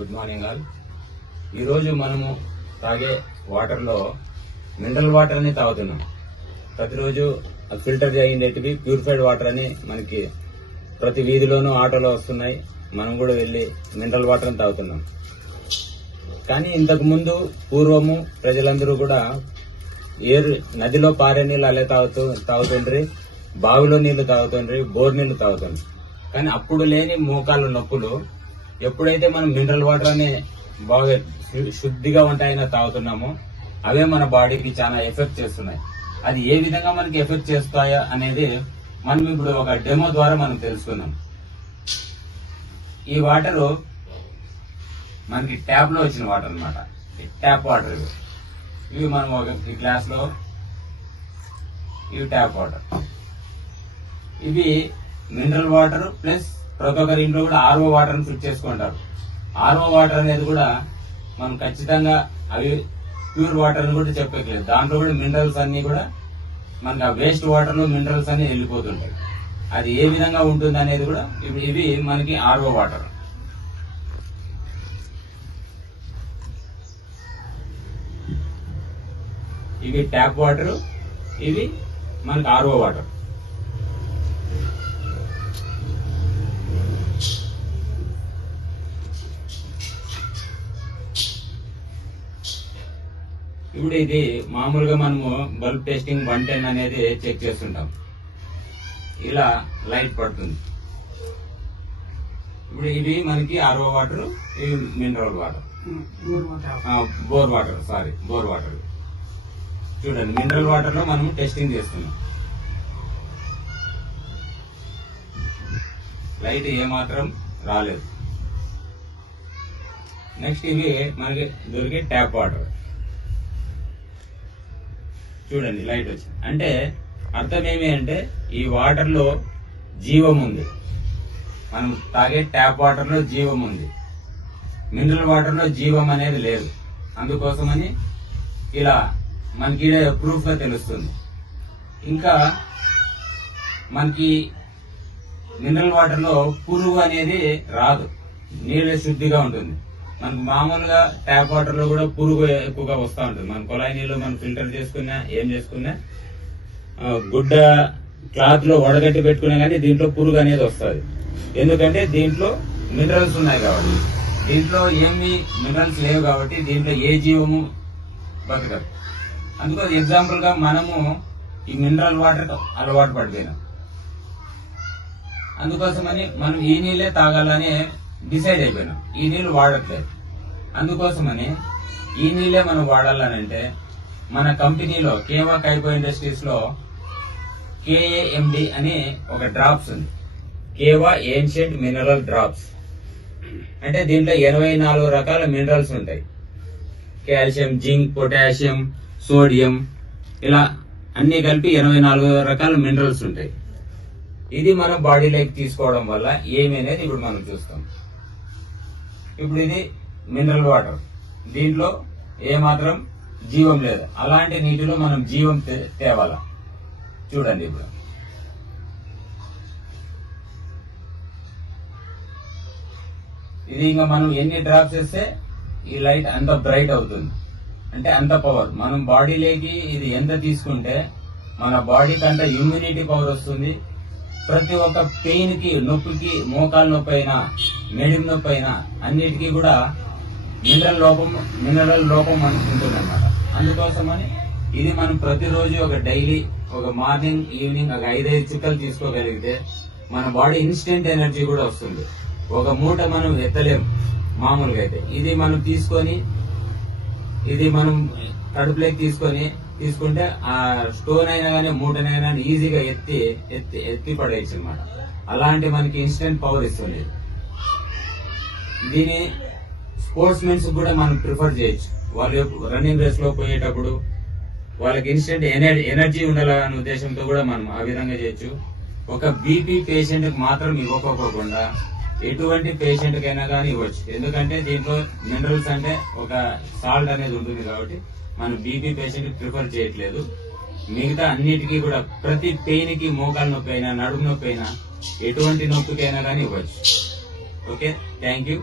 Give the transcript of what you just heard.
Good morning all. ఈరోజు మనము తాగే వాటర్లో మినరల్ వాటర్ అని తాగుతున్నాం. ప్రతిరోజు ఫిల్టర్ చేయండేటివి ప్యూరిఫైడ్ వాటర్ అని మనకి ప్రతి వీధిలోనూ ఆటోలో వస్తున్నాయి. మనం కూడా వెళ్ళి మినరల్ వాటర్ అని తాగుతున్నాం. కానీ ఇంతకుముందు పూర్వము ప్రజలందరూ కూడా ఏరు నదిలో పారే నీళ్ళు అలా తాగుతూ తాగుతుండ్రి బావిలో నీళ్ళు తాగుతుండ్రి బోర్ నీళ్ళు తాగుతుండ్రి. కానీ అప్పుడు లేని మోకాలు నొప్పులు ఎప్పుడైతే మనం మినరల్ వాటర్ అనే బాగా శుద్ధిగా ఉంటాయని తాగుతున్నామో అవే మన బాడీకి చాలా ఎఫెక్ట్ చేస్తున్నాయి. అది ఏ విధంగా మనకి ఎఫెక్ట్ చేస్తాయా అనేది మనం ఇప్పుడు ఒక డెమో ద్వారా మనం తెలుసుకున్నాం ఈ వాటర్ మనకి ట్యాప్లో వచ్చిన వాటర్ అన్నమాట. ట్యాప్ వాటర్ ఇవి. ఇవి మనం ఒక ఈ గ్లాస్లో ఇవి ట్యాప్ వాటర్. ఇవి మినరల్ వాటర్ ప్లస్ ప్రతి ఒక్కరి ఇంట్లో కూడా ఆర్ఓ వాటర్ని ఫిట్ చేసుకుంటారు. ఆర్ఓ వాటర్ అనేది కూడా మనం ఖచ్చితంగా అవి ప్యూర్ వాటర్ అని కూడా చెప్పట్లేదు. దాంట్లో కూడా మినరల్స్ అన్ని కూడా మనకి ఆ వేస్ట్ వాటర్లో మినరల్స్ అన్ని వెళ్ళిపోతుంటాయి. అది ఏ విధంగా ఉంటుంది అనేది కూడా ఇప్పుడు ఇవి మనకి ఆర్ఓ వాటర్. ఇవి ట్యాప్ వాటర్ ఇవి మనకి ఆర్ఓ వాటర్. ఇప్పుడు ఇది మామూలుగా మనము బల్బ్ టెస్టింగ్ వన్ టెన్ అనేది చెక్ చేస్తుంటాం. ఇలా లైట్ పడుతుంది. ఇప్పుడు ఇవి మనకి ఆర్ఓ వాటర్ ఇవి mineral water. Bore water. Sorry bore water. చూడండి మినరల్ వాటర్లో మనం టెస్టింగ్ చేస్తున్నాం. లైట్ ఏమాత్రం రాలేదు. నెక్స్ట్ ఇవి మనకి దొరికే ట్యాప్ వాటర్. చూడండి లైట్ వచ్చింది అంటే అర్థం ఏమి అంటే ఈ వాటర్లో జీవం ఉంది. మనం తాగే ట్యాప్ వాటర్లో జీవం ఉంది. మినరల్ వాటర్లో జీవం అనేది లేదు. అందుకోసమని ఇలా మనకి ప్రూఫ్గా తెలుస్తుంది. ఇంకా మనకి మినరల్ వాటర్లో పురుగు అనేది రాదు. నీళ్ళ శుద్ధిగా ఉంటుంది. మనకు మామూలుగా ట్యాప్ వాటర్లో కూడా పురుగు ఎక్కువగా వస్తూ ఉంటుంది. మన కొలాయి నీళ్ళు మనం ఫిల్టర్ చేసుకున్నా ఏం చేసుకున్నా గుడ్డ క్లాత్లో వడగట్టి పెట్టుకున్నా కానీ దీంట్లో పురుగు అనేది వస్తుంది. ఎందుకంటే దీంట్లో మినరల్స్ ఉన్నాయి కాబట్టి. దీంట్లో ఏమి మినరల్స్ లేవు కాబట్టి దీంట్లో ఏ జీవము బతకదు. అందుకో ఎగ్జాంపుల్గా మనము ఈ మినరల్ వాటర్ అలవాటు పడిపోయినాం. అందుకోసమని మనం ఈ నీళ్ళే తాగాలని డిసైడ్ అయిపోయినాం. ఈ నీళ్ళు వాడట్లేదు. అందుకోసమని ఈ నీళ్ళే మనం వాడాలని అంటే మన కంపెనీలో కేవా కైపో ఇండస్ట్రీస్లో కేఏఎండి అని ఒక డ్రాప్స్ ఉంది. కేవా ఏన్షియంట్ మినరల్ డ్రాప్స్. అంటే దీంట్లో ఎనభై నాలుగు రకాల మినరల్స్ ఉంటాయి. కాల్షియం జింక్ పొటాషియం సోడియం ఇలా అన్ని కలిపి ఎనభై నాలుగు రకాల మినరల్స్ ఉంటాయి. ఇది మన బాడీలోకి తీసుకోవడం వల్ల ఏమి అనేది ఇప్పుడు మనం చూస్తాం. ఇప్పుడు ఇది మినరల్ వాటర్ దీంట్లో ఏమాత్రం జీవం లేదు. అలాంటి నీటిలో మనం జీవం తేవాల? చూడండి ఇప్పుడు. ఇది ఇంకా మనం ఎన్ని డ్రాప్స్ వేస్తే ఈ లైట్ అంత బ్రైట్ అవుతుంది. అంటే అంత పవర్ మనం బాడీలోకి ఇది ఎంత తీసుకుంటే మన బాడీకి అంత ఇమ్యూనిటీ పవర్ వస్తుంది. ప్రతి ఒక్క పెయిన్కి నొప్పికి మోకాలు నొప్పి అయినా మెడిం నొప్పి అయినా అన్నిటికీ కూడా మినరల్ లోపం మినరల్ లోపం మనకు ఉంటుందన్నమాట. అందుకోసమని ఇది మనం ప్రతిరోజు ఒక డైలీ ఒక మార్నింగ్ ఈవినింగ్ ఒక ఐదైదు చిక్కలు తీసుకోగలిగితే మన బాడీ ఇన్స్టెంట్ ఎనర్జీ కూడా వస్తుంది. ఒక మూట మనం ఎత్తలేం మామూలుగా అయితే. ఇది మనం తీసుకొని ఇది మనం కడుపులోకి తీసుకొని తీసుకుంటే ఆ స్టోన్ అయినా కానీ మూటనైనా కానీ ఈజీగా ఎత్తి ఎత్తి ఎత్తి పడేయచ్చు అనమాట అలాంటి మనకి ఇన్స్టెంట్ పవర్ ఇస్తుంది. దీని స్పోర్ట్స్ మెన్స్ కూడా మనం ప్రిఫర్ చేయొచ్చు. వాళ్ళు రన్నింగ్ రేస్లో పోయేటప్పుడు వాళ్ళకి ఇన్స్టెంట్ ఎనర్జీ ఉండాలనే ఉద్దేశంతో కూడా మనం ఆ విధంగా చేయొచ్చు. ఒక బీపీ పేషెంట్కి మాత్రం ఇవ్వకపోకుండా ఎటువంటి పేషెంట్కైనా కానీ ఇవ్వచ్చు. ఎందుకంటే దీంట్లో మినరల్స్ అంటే ఒక సాల్ట్ అనేది ఉంటుంది కాబట్టి మనం బీపీ పేషెంట్ ప్రిఫర్ చేయట్లేదు. మిగతా అన్నిటికీ కూడా ప్రతి పెయిన్కి మోకాలు నొప్పి అయినా నడుము నొప్పి అయినా ఎటువంటి నొప్పికైనా కానీ ఇవ్వచ్చు. okay thank you.